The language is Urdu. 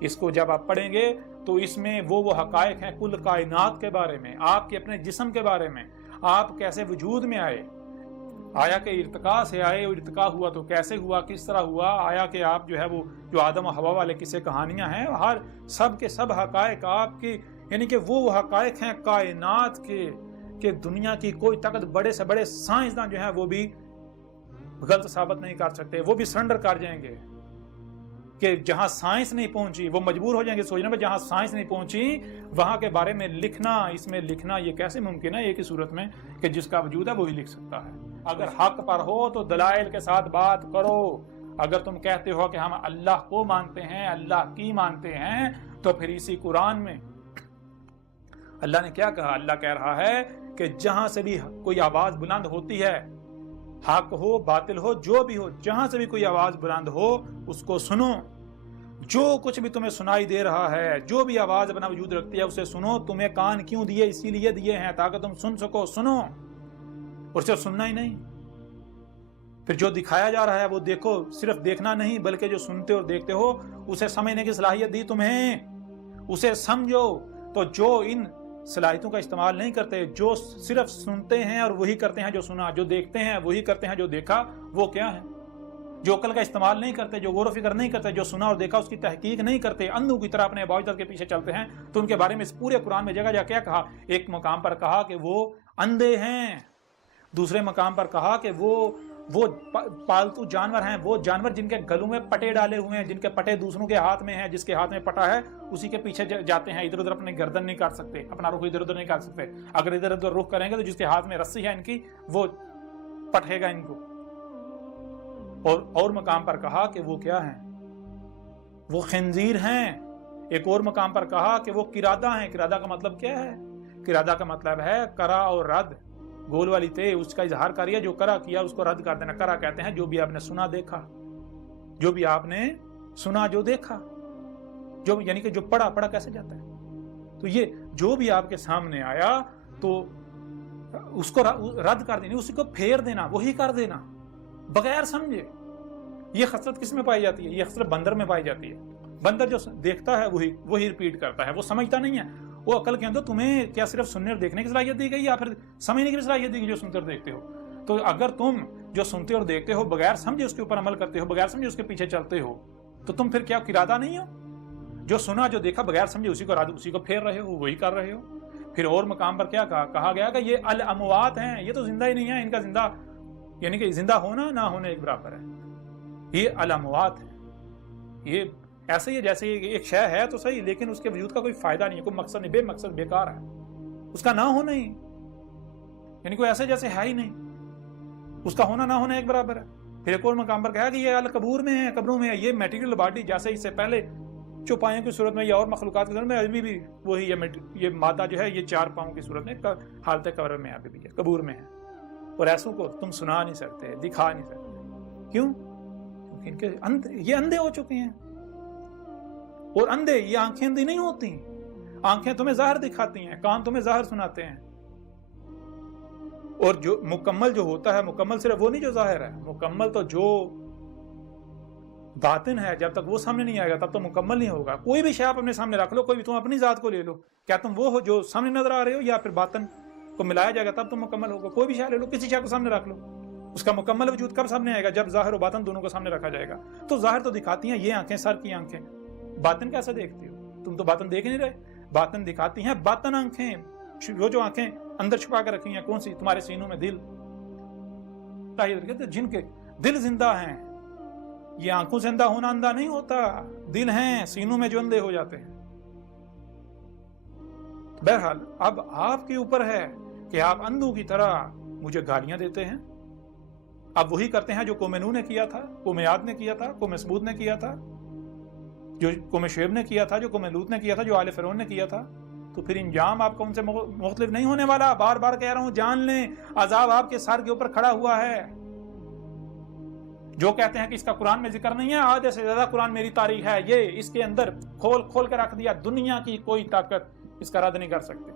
اس کو جب آپ پڑھیں گے تو اس میں وہ حقائق ہیں کل کائنات کے بارے میں، آپ کے اپنے جسم کے بارے میں، آپ کیسے وجود میں آئے، آیا کہ ارتقاء سے آئے، اور ارتقاء ہوا تو کیسے ہوا، کس طرح ہوا، آیا کہ آپ جو ہے وہ جو آدم و حوا والے قصے کہانیاں ہیں، ہر سب کے سب حقائق آپ کی، یعنی کہ وہ حقائق ہیں کائنات کے کہ دنیا کی کوئی طاقت، بڑے سے بڑے سائنسداں جو ہیں وہ بھی غلط ثابت نہیں کر سکتے، وہ بھی سرنڈر کر جائیں گے کہ جہاں سائنس نہیں پہنچی وہ مجبور ہو جائیں گے سوچنے میں، جہاں سائنس نہیں پہنچی وہاں کے بارے میں لکھنا، اس میں لکھنا یہ کیسے ممکن ہے ایک ہی صورت میں کہ جس کا وجود ہے وہی لکھ سکتا ہے۔ اگر حق پر ہو تو دلائل کے ساتھ بات کرو، اگر تم کہتے ہو کہ ہم اللہ کو مانتے ہیں، اللہ کی مانتے ہیں، تو پھر اسی قرآن میں اللہ نے کیا کہا؟ اللہ کہہ رہا ہے کہ جہاں سے بھی کوئی آواز بلند ہوتی ہے، حق ہو باطل ہو جو بھی ہو، جہاں سے بھی کوئی آواز بلند ہو اس کو سنو، جو کچھ بھی تمہیں سنائی دے رہا ہے، جو بھی آواز اپنا وجود رکھتی ہے اسے سنو۔ تمہیں کان کیوں دیے؟ اسی لیے دیے ہیں تاکہ تم سن سکو، سنو، اور صرف سننا ہی نہیں، پھر جو دکھایا جا رہا ہے وہ دیکھو، صرف دیکھنا نہیں بلکہ جو سنتے اور دیکھتے ہو اسے سمجھنے کی صلاحیت دی تمہیں، اسے سمجھو۔ تو جو ان صلاحیتوں کا استعمال نہیں کرتے، جو صرف سنتے ہیں اور وہی کرتے ہیں جو سنا، جو دیکھتے ہیں وہی کرتے ہیں جو دیکھا، وہ کیا ہے؟ جو عقل کا استعمال نہیں کرتے، جو غور و فکر نہیں کرتے، جو سنا اور دیکھا اس کی تحقیق نہیں کرتے، اندھوں کی طرح اپنے باوجود کے پیچھے چلتے ہیں، تو ان کے بارے میں اس پورے قرآن میں جگہ جگہ کیا کہا؟ ایک مقام پر کہا کہ وہ اندھے ہیں، دوسرے مقام پر کہا کہ وہ پالتو جانور ہیں، وہ جانور جن کے گلوں میں پٹے ڈالے ہوئے ہیں، جن کے پٹے دوسروں کے ہاتھ میں ہیں، جس کے ہاتھ میں پٹا ہے اسی کے پیچھے جاتے ہیں، ادھر ادھر اپنے گردن نہیں کاٹ سکتے، اپنا رخ ادھر ادھر نہیں کر سکتے، اگر ادھر ادھر رخ کریں گے تو جس کے ہاتھ میں رسی ہے ان کی وہ پٹے گا ان کو۔ اور مقام پر کہا کہ وہ کیا ہیں؟ وہ خنزیر ہیں۔ ایک اور مقام پر کہا کہ وہ قرادہ ہیں۔ قرادہ کا مطلب کیا ہے؟ قرادہ کا مطلب ہے کرا اور رد، گول والی تے اس کا اظہار کریے، جو کرا کیا اس کو رد کر دینا۔ کرا کہتے ہیں جو بھی آپ نے سنا دیکھا، جو بھی آپ نے سنا جو دیکھا، جو یعنی کہ جو پڑھا کیسے جاتا ہے؟ تو یہ جو بھی آپ کے سامنے آیا تو اس کو رد کر دینا، اسی کو پھیر دینا، وہی کر دینا بغیر سمجھے۔ یہ خصلت کس میں پائی جاتی ہے؟ یہ خصلت بندر میں پائی جاتی ہے۔ بندر جو دیکھتا ہے وہی ریپیٹ کرتا ہے، وہ سمجھتا نہیں ہے۔ وہ عقل کے اندر تمہیں کیا صرف سننے اور دیکھنے کی صلاحیت دی گئی یا پھر سمجھنے کی صلاحیت دی گئی جو سنتے اور دیکھتے ہو؟ تو اگر تم جو سنتے اور دیکھتے ہو بغیر سمجھے اس کے اوپر عمل کرتے ہو، بغیر سمجھے اس کے پیچھے چلتے ہو، تو تم پھر کیا قرادہ نہیں ہو؟ جو سنا جو دیکھا بغیر سمجھے اسی کو پھیر رہے ہو، وہی کر رہے ہو۔ پھر اور مقام پر کیا کہا گیا کہ یہ الاموات ہیں، یہ تو زندہ ہی نہیں ہے، ان کا زندہ یعنی کہ زندہ ہونا نہ ہونا ایک برابر ہے، یہ الاموات ہے۔ یہ ایسے ہی جیسے ایک شے ہے تو صحیح، لیکن اس کے وجود کا کوئی فائدہ نہیں ہے، کوئی مقصد نہیں، بے مقصد بیکار ہے، اس کا نہ ہونا ہی یعنی کوئی ایسے جیسے ہے ہی نہیں، اس کا ہونا نہ ہونا ایک برابر ہے۔ پھر ایک اور مقام پر کہا کہ یہ القبور میں ہے، قبروں میں ہے، یہ میٹیریل باڈی جیسے اس سے پہلے چوپایوں کی صورت میں یا اور مخلوقات کی صورت میں ابھی بھی وہی یہ مادہ جو ہے یہ 4 پاؤں کی صورت میں حالت قبر میں ابھی بھی ہے، قبور میں ہے، اور ایسوں کو تم سنا نہیں سکتے، دکھا نہیں سکتے۔ کیوں؟ کیونکہ یہ اندھے ہو چکے ہیں، اور اندھے یہ آنکھیں اندھی نہیں ہوتی، آنکھیں تمہیں ظاہر دکھاتی ہیں، کان تمہیں ظاہر سناتے ہیں، اور جو مکمل جو ہوتا ہے، مکمل صرف وہ نہیں جو ظاہر ہے، مکمل تو جو باطن ہے، جب تک وہ سامنے نہیں آئے گا تب تو مکمل نہیں ہوگا۔ کوئی بھی شے آپ اپنے سامنے رکھ لو، کوئی بھی تم اپنی ذات کو لے لو، کیا تم وہ ہو جو سامنے نظر آ رہے ہو، یا پھر باطن کو ملایا جائے گا تب تم مکمل ہوگا؟ کوئی بھی شے لے لو، کسی شے کو سامنے رکھ لو، اس کا مکمل وجود کب سامنے آئے گا؟ جب ظاہر و باطن دونوں کو سامنے رکھا جائے گا۔ تو ظاہر تو دکھاتی ہیں یہ آنکھیں، سر کی آنکھیں، باطن کیسے دیکھتی ہو؟ تم تو باطن دیکھ نہیں رہے، باطن دکھاتی ہیں باطن آنکھیں، جو آنکھیں اندر چھپا کر رکھی ہیں، کون سی؟ تمہارے سینوں میں دل، جن کے دل زندہ ہیں۔ یہ آنکھوں سے اندھا ہونا اندھا نہیں ہوتا، دل ہیں سینوں میں جو اندھے ہو جاتے ہیں۔ بہرحال اب آپ کے اوپر ہے کہ آپ اندھوں کی طرح مجھے گالیاں دیتے ہیں۔ اب وہی کرتے ہیں جو قوم نوح نے کیا تھا، قوم عاد نے کیا تھا، قوم ثمود نے کیا تھا، جو قوم شعیب نے کیا تھا، جو قوم لوط نے کیا تھا، جو آل فرعون نے کیا تھا۔ تو پھر انجام آپ کا ان سے مختلف نہیں ہونے والا۔ بار بار کہہ رہا ہوں، جان لیں عذاب آپ کے سر کے اوپر کھڑا ہوا ہے۔ جو کہتے ہیں کہ اس کا قرآن میں ذکر نہیں ہے، آدھے سے زیادہ قرآن میری تاریخ ہے، یہ اس کے اندر کھول کھول کے رکھ دیا، دنیا کی کوئی طاقت اس کا رد نہیں کر سکتے۔